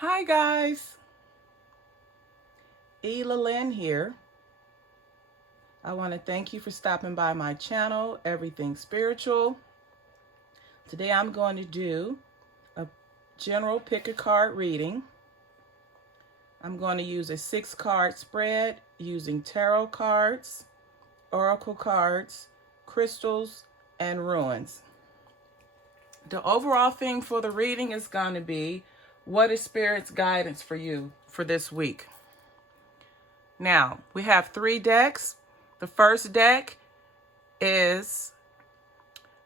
Hi guys, Lynn here. I want to thank you for stopping by my channel, Everything Spiritual. Today I'm going to do a general pick a card reading. I'm going to use a 6-card spread using tarot cards, oracle cards, crystals, and runes. The overall theme for the reading is going to be, what is Spirit's guidance for you for this week? Now, we have 3 decks. The first deck is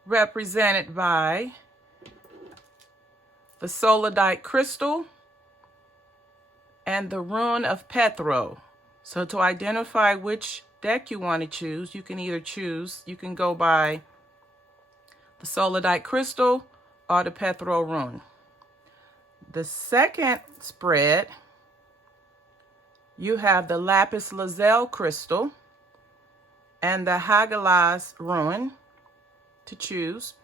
represented by the Sodalite crystal and the rune of Pethro. So to identify which deck you want to choose, you can go by the Sodalite crystal or the Pethro rune. The second spread, you have the Lapis Lazuli crystal and the Hagalaz rune to choose.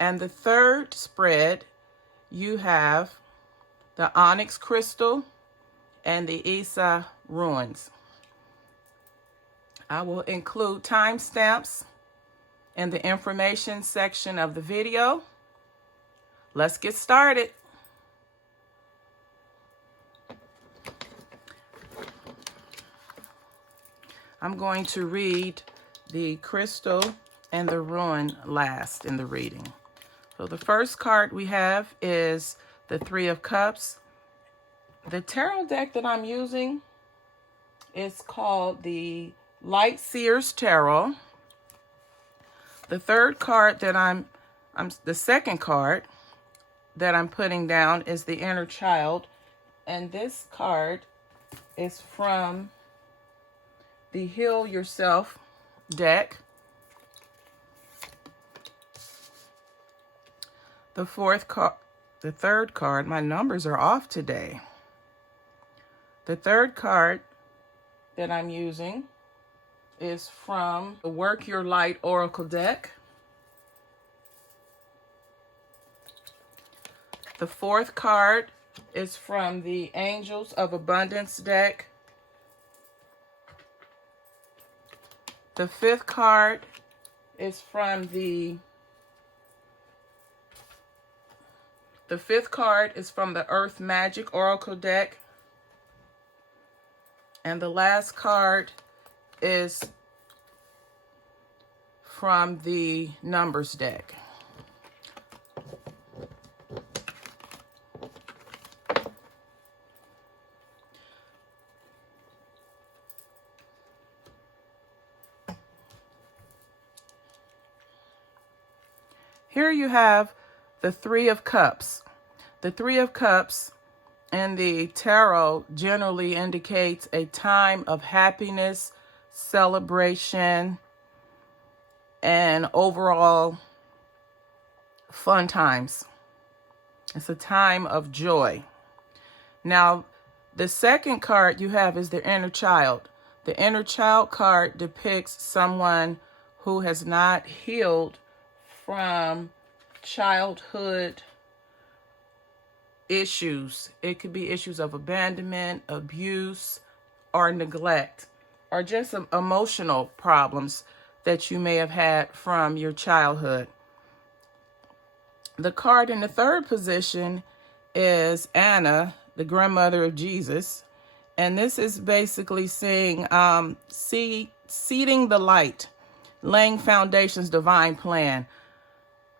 And the third spread, you have the onyx crystal and the Ilea runes. I will include timestamps in the information section of the video. Let's get started. I'm going to read the crystal and the rune last in the reading. So the first card we have is the 3 of Cups. The tarot deck that I'm using is called the Light Seers Tarot. The third card that the second card that I'm putting down is the Inner Child, and this card is from the Heal Yourself deck. The third card, my numbers are off today. The third card that I'm using is from the Work Your Light Oracle deck. The fourth card is from the Angels of Abundance deck. The fifth card is from the fifth card is from the Earth Magic Oracle deck. And the last card is from the Numbers deck. Here you have the 3 of Cups. The 3 of Cups in the tarot generally indicates a time of happiness, celebration, and overall fun times. It's a time of joy. Now, the second card you have is the Inner Child. The Inner Child card depicts someone who has not healed from childhood issues. It could be issues of abandonment, abuse, or neglect, or just some emotional problems that you may have had from your childhood. The card in the third position is Anna, the grandmother of Jesus, and this is basically saying seeding the light, laying foundations, divine plan.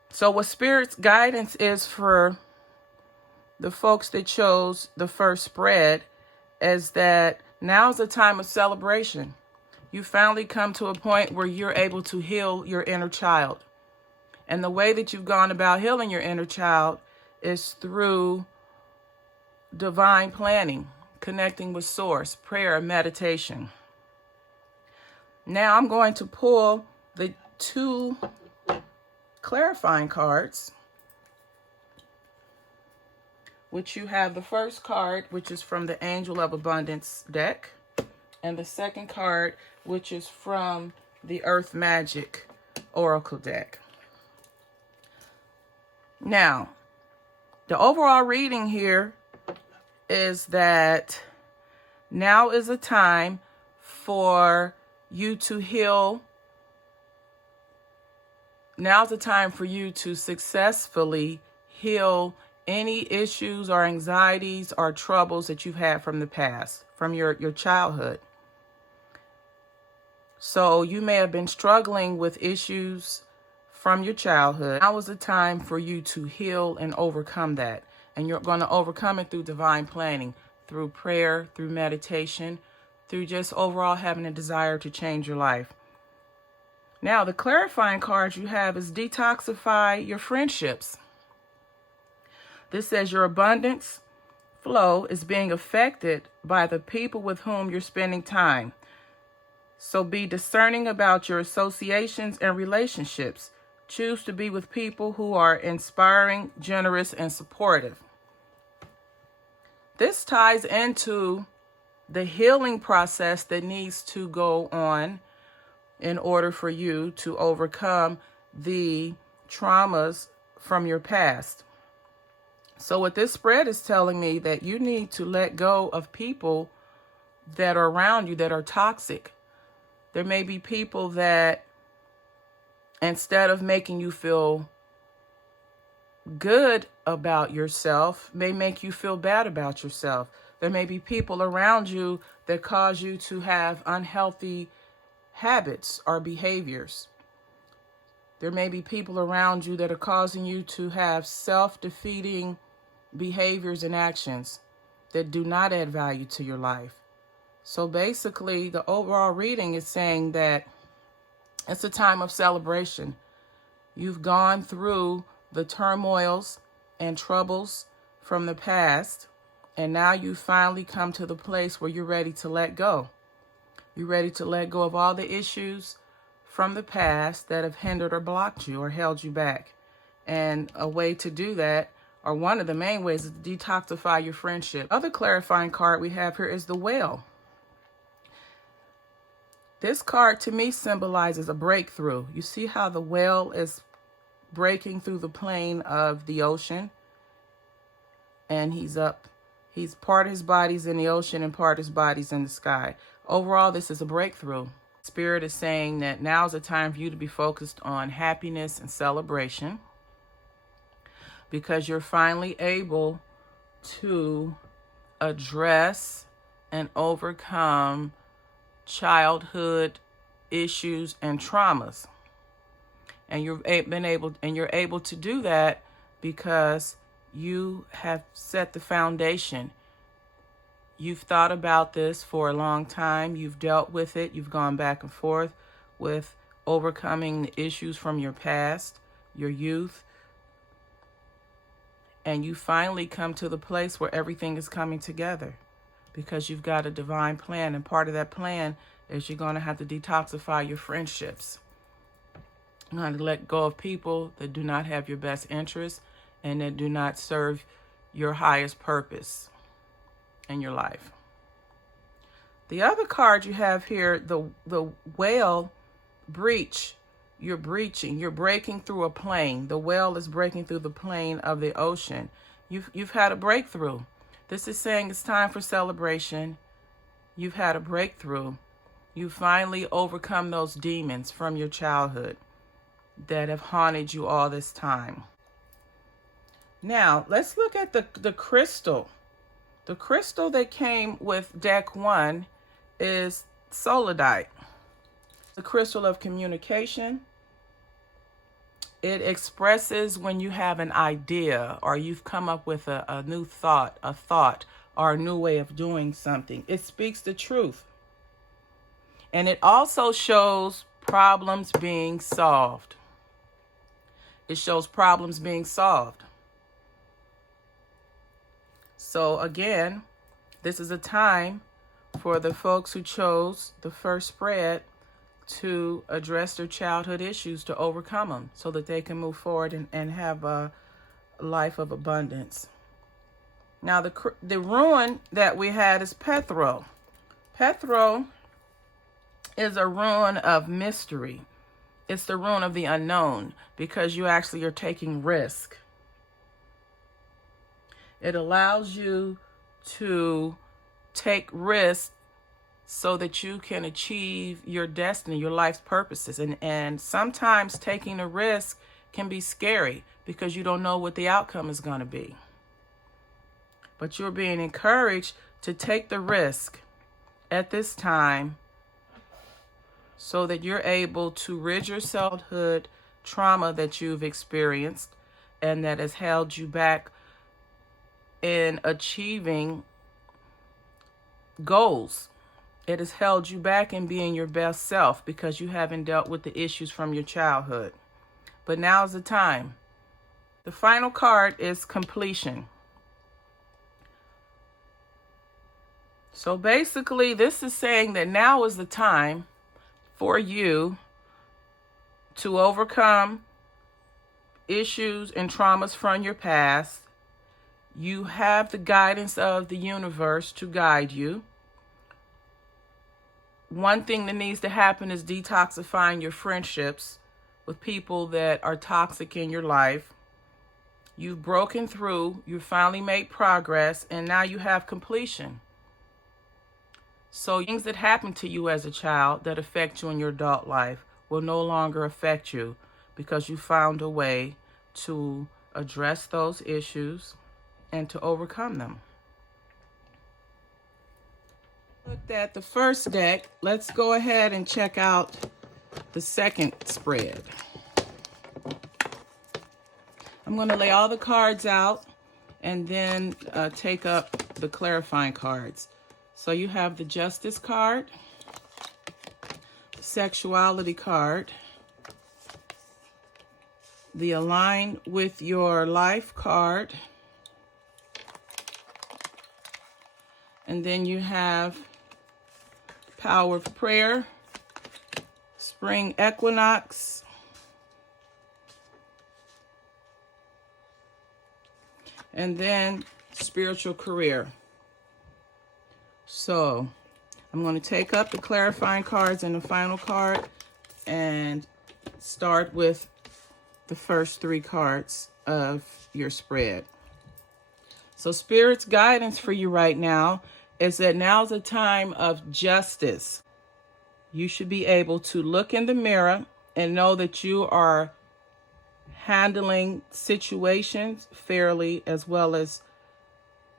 So what Spirit's guidance is for the folks that chose the first spread is that now's a time of celebration. You finally come to a point where you're able to heal your inner child. And the way that you've gone about healing your inner child is through divine planning, connecting with Source, prayer, and meditation. Now I'm going to pull the 2 clarifying cards, which you have the first card, which is from the Angel of Abundance deck, and the second card, which is from the Earth Magic Oracle deck. Now, the overall reading here is that now is a time for you to heal. Now's the time for you to successfully heal any issues or anxieties or troubles that you've had from the past, from your childhood. So you may have been struggling with issues from your childhood. Now is the time for you to heal and overcome that. And you're going to overcome it through divine planning, through prayer, through meditation, through just overall having a desire to change your life. Now, the clarifying card you have is detoxify your friendships. This says your abundance flow is being affected by the people with whom you're spending time. So be discerning about your associations and relationships. Choose to be with people who are inspiring, generous, and supportive. This ties into the healing process that needs to go on in order for you to overcome the traumas from your past. So what this spread is telling me that you need to let go of people that are around you that are toxic. There may be people that, instead of making you feel good about yourself, may make you feel bad about yourself. There may be people around you that cause you to have unhealthy habits or behaviors. There may be people around you that are causing you to have self-defeating behaviors and actions that do not add value to your life. So basically, the overall reading is saying that it's a time of celebration. You've gone through the turmoils and troubles from the past, and now you've finally come to the place where you're ready to let go. You're ready to let go of all the issues from the past that have hindered or blocked you or held you back. And a way to do that, or one of the main ways, is to detoxify your friendship. Other clarifying card we have here is the whale. This card to me symbolizes a breakthrough. You see how the whale is breaking through the plane of the ocean, and he's part of his body's in the ocean and part of his body's in the sky. Overall, this is a breakthrough. Spirit is saying that now's the time for you to be focused on happiness and celebration, because you're finally able to address and overcome childhood issues and traumas. And you're able to do that because you have set the foundation. You've thought about this for a long time. You've dealt with it. You've gone back and forth with overcoming the issues from your past, your youth. And you finally come to the place where everything is coming together because you've got a divine plan. And part of that plan is you're going to have to detoxify your friendships. You're going to let go of people that do not have your best interests and that do not serve your highest purpose in your life. The other card you have here, the whale breach. You're breaching. You're breaking through a plane. The whale is breaking through the plane of the ocean. You've had a breakthrough. This is saying it's time for celebration. You've had a breakthrough. You finally overcome those demons from your childhood that have haunted you all this time. Now, let's look at the crystal. The crystal that came with deck 1 is Sodalite. The crystal of communication. It expresses when you have an idea or you've come up with a new thought, or a new way of doing something. It speaks the truth. And it also shows problems being solved. It shows problems being solved. So again, this is a time for the folks who chose the first spread to address their childhood issues, to overcome them so that they can move forward and have a life of abundance. Now, the rune that we had is Pethro. Pethro is a rune of mystery. It's the rune of the unknown because you actually are taking risk. It allows you to take risks so that you can achieve your destiny, your life's purposes. And sometimes taking a risk can be scary because you don't know what the outcome is going to be. But you're being encouraged to take the risk at this time so that you're able to rid yourself of childhood trauma that you've experienced and that has held you back in achieving goals. It has held you back in being your best self because you haven't dealt with the issues from your childhood. But now's the time. The final card is completion. So basically, this is saying that now is the time for you to overcome issues and traumas from your past. You have the guidance of the universe to guide you. One thing that needs to happen is detoxifying your friendships with people that are toxic in your life. You've broken through, you finally made progress, and now you have completion. So things that happened to you as a child that affect you in your adult life will no longer affect you because you found a way to address those issues and to overcome them. Looked at the first deck. Let's go ahead and check out the second spread. I'm going to lay all the cards out and then take up the clarifying cards. So you have the Justice card, the Sexuality card, the Align with Your Life card, and then you have Power of Prayer, Spring Equinox, and then Spiritual Career. So I'm going to take up the clarifying cards and the final card and start with the first three cards of your spread. So Spirit's guidance for you right now is that now's a time of justice. You should be able to look in the mirror and know that you are handling situations fairly as well as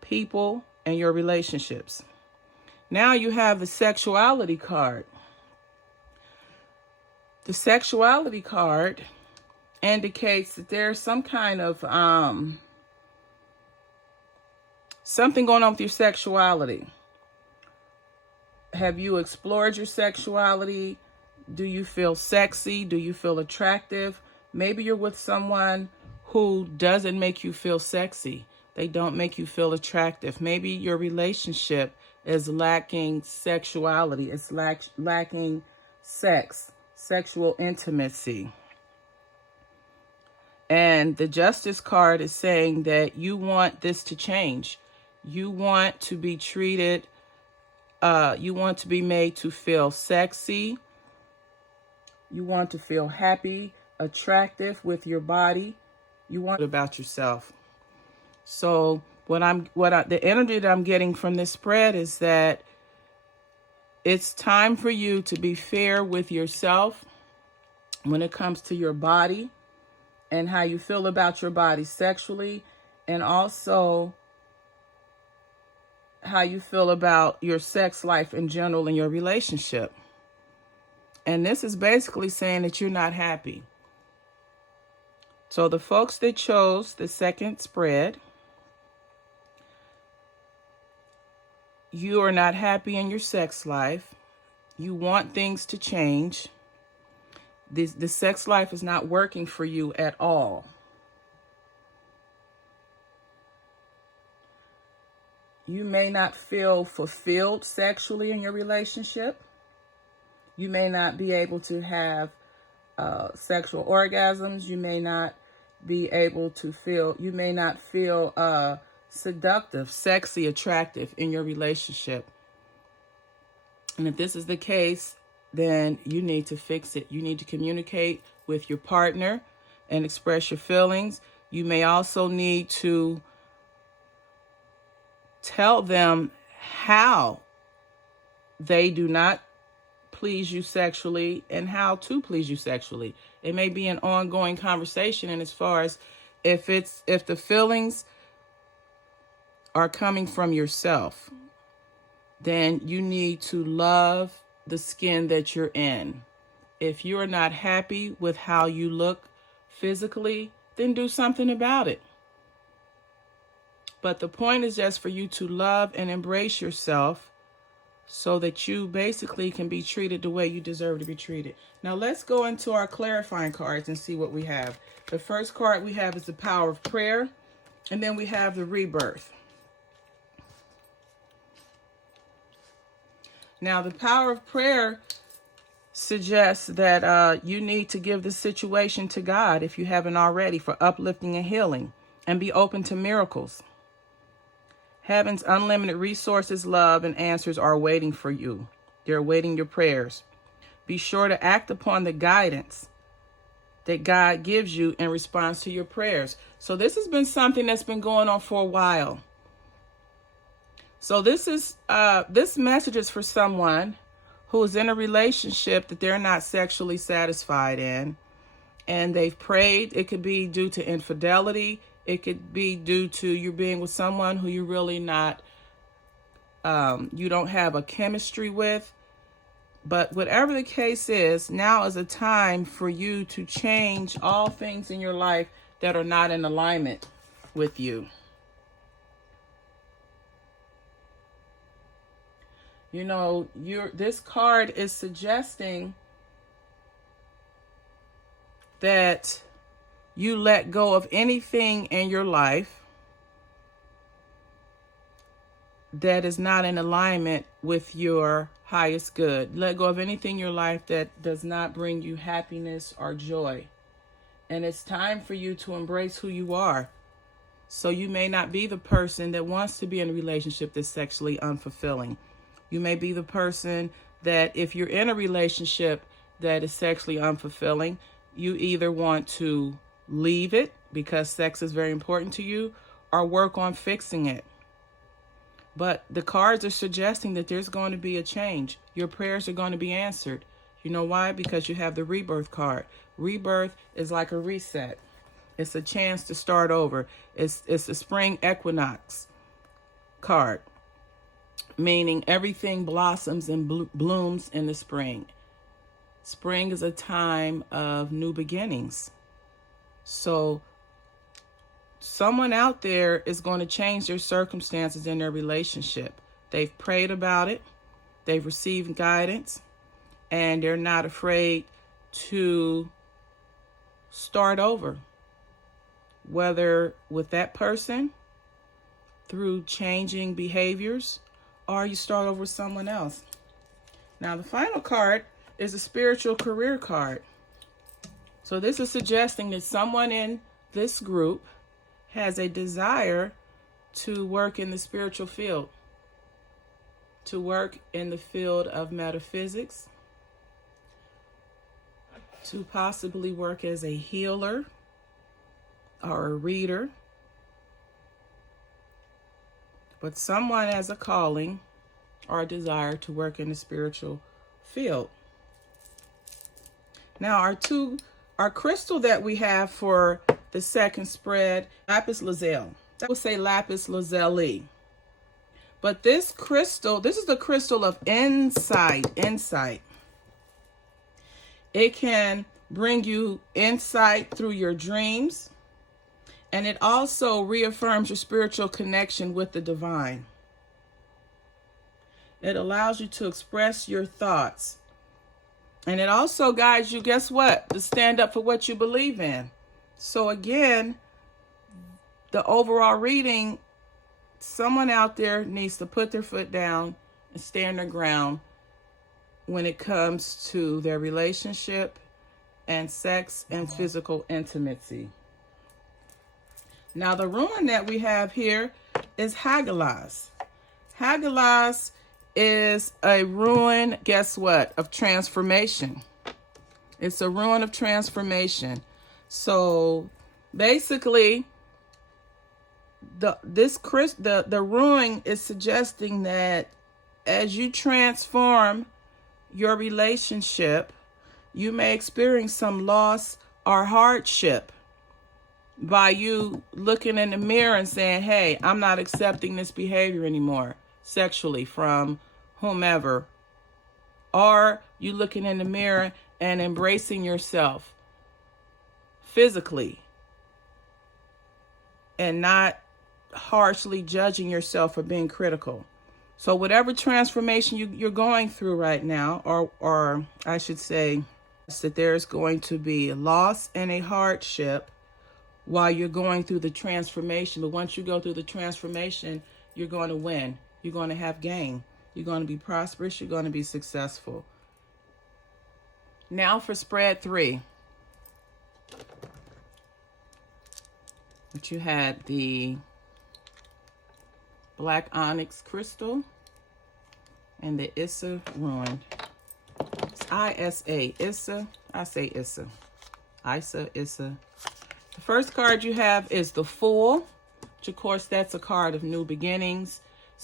people and your relationships. Now you have the Sexuality card. The Sexuality card indicates that there's some kind of something going on with your sexuality. Have you explored your sexuality? Do you feel sexy? Do you feel attractive? Maybe you're with someone who doesn't make you feel sexy. They don't make you feel attractive. Maybe your relationship is lacking sexuality. It's lacking sex, sexual intimacy. And the Justice card is saying that you want this to change. You want to be treated, you want to be made to feel sexy. You want to feel happy, attractive with your body. You want about yourself. So the energy that I'm getting from this spread is that it's time for you to be fair with yourself when it comes to your body and how you feel about your body sexually, and also how you feel about your sex life in general in your relationship. And this is basically saying that you're not happy. So the folks that chose the second spread, you are not happy in your sex life. You want things to change. The sex life is not working for you at all. You may not feel fulfilled sexually in your relationship. You may not be able to have sexual orgasms. You may not be able to feel, you may not feel seductive, sexy, attractive in your relationship. And if this is the case, then you need to fix it. You need to communicate with your partner and express your feelings. You may also need to tell them how they do not please you sexually and how to please you sexually. It may be an ongoing conversation, and as far as if the feelings are coming from yourself, then you need to love the skin that you're in. If you're not happy with how you look physically, then do something about it. But the point is just for you to love and embrace yourself so that you basically can be treated the way you deserve to be treated. Now let's go into our clarifying cards and see what we have. The first card we have is the power of prayer, and then we have the rebirth. Now the power of prayer suggests that you need to give the situation to God if you haven't already, for uplifting and healing, and be open to miracles. Heaven's unlimited resources, love, and answers are waiting for you. They're awaiting your prayers. Be sure to act upon the guidance that God gives you in response to your prayers. So this has been something that's been going on for a while. So this message is for someone who is in a relationship that they're not sexually satisfied in, and they've prayed. It could be due to infidelity. It could be due to you being with someone who you're really not, you don't have a chemistry with. But whatever the case is, now is a time for you to change all things in your life that are not in alignment with you. You know, this card is suggesting that you let go of anything in your life that is not in alignment with your highest good. Let go of anything in your life that does not bring you happiness or joy. And it's time for you to embrace who you are. So you may not be the person that wants to be in a relationship that's sexually unfulfilling. You may be the person that if you're in a relationship that is sexually unfulfilling, you either want to leave it because sex is very important to you, or work on fixing it. But the cards are suggesting that there's going to be a change. Your prayers are going to be answered. You know why? Because you have the rebirth card. Rebirth is like a reset. It's a chance to start over. It's a spring equinox card, meaning everything blossoms and blooms in the spring. Spring is a time of new beginnings. So someone out there is going to change their circumstances in their relationship. They've prayed about it. They've received guidance, and they're not afraid to start over, whether with that person through changing behaviors, or you start over with someone else. Now, the final card is a spiritual career card. So this is suggesting that someone in this group has a desire to work in the spiritual field, to work in the field of metaphysics, to possibly work as a healer or a reader. But someone has a calling or a desire to work in the spiritual field. Now, our crystal that we have for the second spread, Lapis Lazuli. That would say Lapis Lazuli. But this crystal, this is the crystal of insight. It can bring you insight through your dreams, and it also reaffirms your spiritual connection with the divine. It allows you to express your thoughts. And it also guides you, guess what? To stand up for what you believe in. So again, the overall reading, someone out there needs to put their foot down and stand their ground when it comes to their relationship and sex and physical intimacy. Now, the rune that we have here is Hagalaz. Hagalaz is a rune, guess what, of transformation. It's a rune of transformation. So basically, The ruin is suggesting that as you transform your relationship, you may experience some loss or hardship by you looking in the mirror and saying, hey, I'm not accepting this behavior anymore sexually from whomever. Or you looking in the mirror and embracing yourself physically and not harshly judging yourself for being critical. So whatever transformation you're going through right now, or I should say that there's going to be a loss and a hardship while you're going through the transformation. But once you go through the transformation, you're going to win. You're going to have gain. You're going to be prosperous. You're going to be successful. Now for spread 3. But you had the black onyx crystal and the Issa ruined. It's I-S-A, Issa. I say Issa. Isa, Issa. The first card you have is the Fool, which of course that's a card of new beginnings,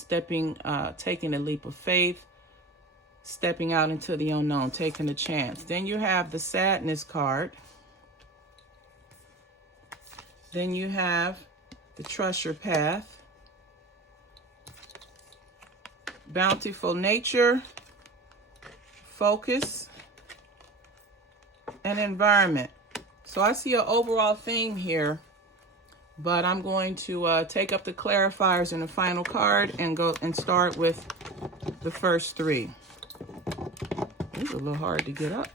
taking a leap of faith, stepping out into the unknown, taking a chance. Then you have the Sadness card. Then you have the Trust Your Path, Bountiful Nature, Focus, and Environment. So I see an overall theme here, but I'm going to take up the clarifiers in the final card and go and start with the first 3. It's a little hard to get up.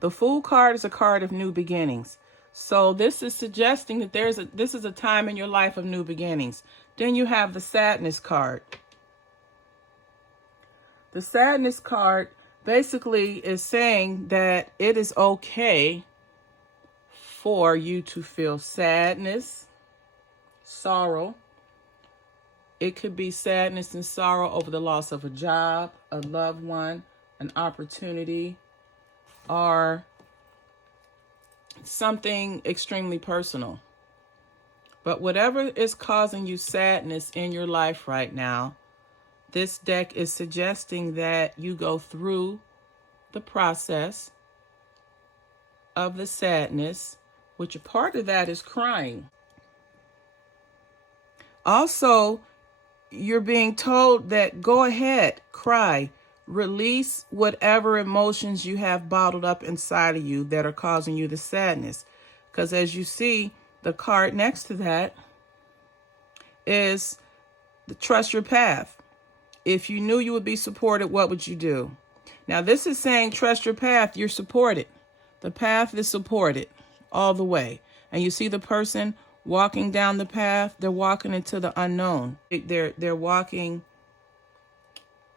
The Fool card is a card of new beginnings. So this is suggesting that this is a time in your life of new beginnings. Then you have the Sadness card. The Sadness card basically is saying that it is okay for you to feel sadness, sorrow. It could be sadness and sorrow over the loss of a job, a loved one, an opportunity, or something extremely personal. But whatever is causing you sadness in your life right now, this deck is suggesting that you go through the process of the sadness, which a part of that is crying. Also, you're being told that go ahead, cry, release whatever emotions you have bottled up inside of you that are causing you the sadness. Because as you see, the card next to that is the Trust Your Path. If you knew you would be supported, what would you do? Now, this is saying trust your path. You're supported. The path is supported all the way. And you see the person walking down the path, they're walking into the unknown. They're walking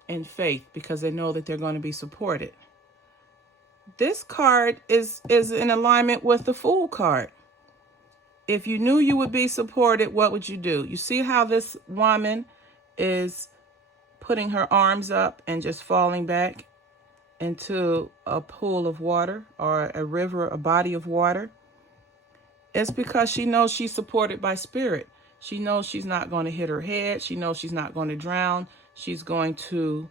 in faith because they know that they're going to be supported. This card is in alignment with the Fool card. If you knew you would be supported, what would you do? You see how this woman is putting her arms up and just falling back into a pool of water or a river, a body of water? It's because she knows she's supported by spirit. She knows she's not going to hit her head. She knows she's not going to drown. She's going to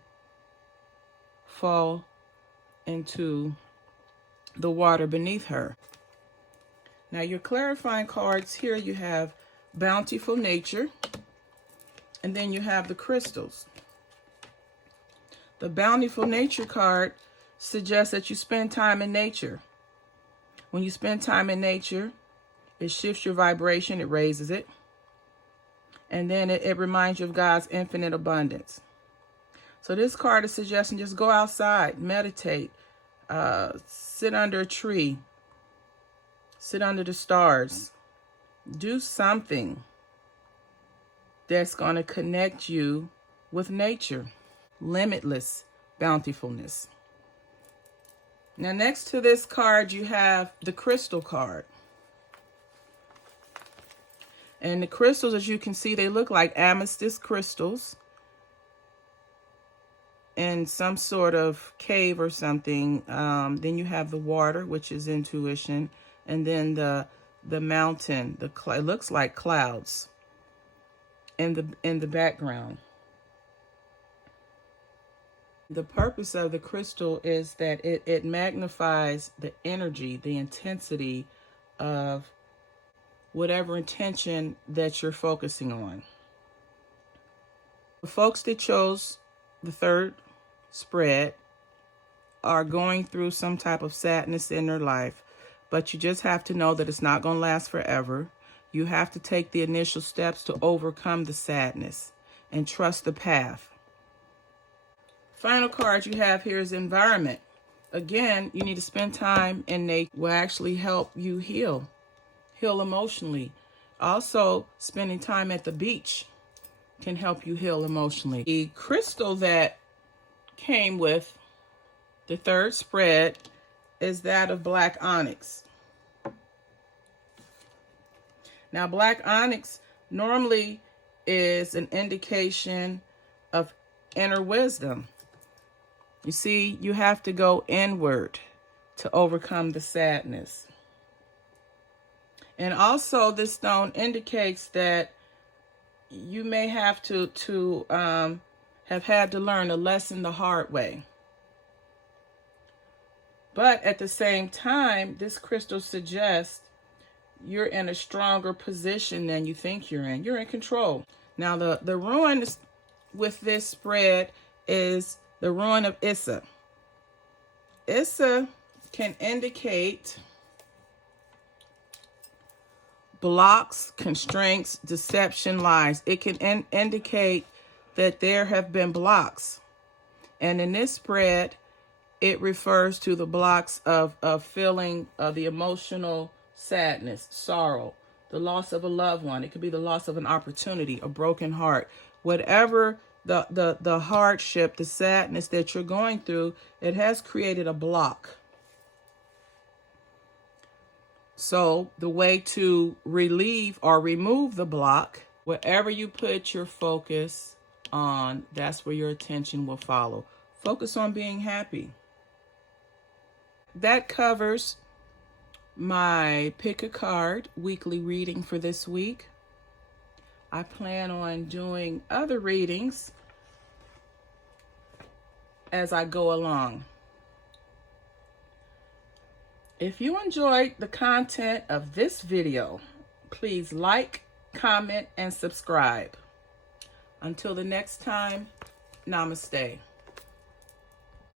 fall into the water beneath her. Now, your clarifying cards here, you have Bountiful Nature, and then you have the crystals. The Bountiful Nature card suggests that you spend time in nature. When you spend time in nature, it shifts your vibration, it raises it. And then it reminds you of God's infinite abundance. So this card is suggesting just go outside, meditate, sit under a tree, sit under the stars. Do something that's going to connect you with nature. Limitless bountifulness. Now, next to this card, you have the Crystal card. And the crystals, as you can see, they look like amethyst crystals in some sort of cave or something. Then you have the water, which is intuition. and then the mountain, it looks like clouds in the background. The purpose of the crystal is that it magnifies the energy, the intensity of whatever intention that you're focusing on. The folks that chose the third spread are going through some type of sadness in their life, but you just have to know that it's not going to last forever. You have to take the initial steps to overcome the sadness and trust the path. Final card you have here is environment. Again, you need to spend time in nature. Will actually help you heal emotionally. Also, spending time at the beach can help you heal emotionally. The crystal that came with the third spread is that of black onyx. Now, black onyx normally is an indication of inner wisdom. You see, you have to go inward to overcome the sadness. And also, this stone indicates that you may have to have had to learn a lesson the hard way. But at the same time, this crystal suggests you're in a stronger position than you think you're in. You're in control. Now, the rune with this spread is the rune of Issa. Issa can indicate blocks, constraints, deception, lies. It can indicate that there have been blocks. And in this spread, it refers to the blocks of feeling the emotional sadness, sorrow, the loss of a loved one. It could be the loss of an opportunity, a broken heart. Whatever the hardship, the sadness that you're going through, it has created a block. So the way to relieve or remove the block, wherever you put your focus on, that's where your attention will follow. Focus on being happy. That covers my pick a card weekly reading for this week. I plan on doing other readings as I go along. If you enjoyed the content of this video, please like, comment, and subscribe. Until the next time, namaste.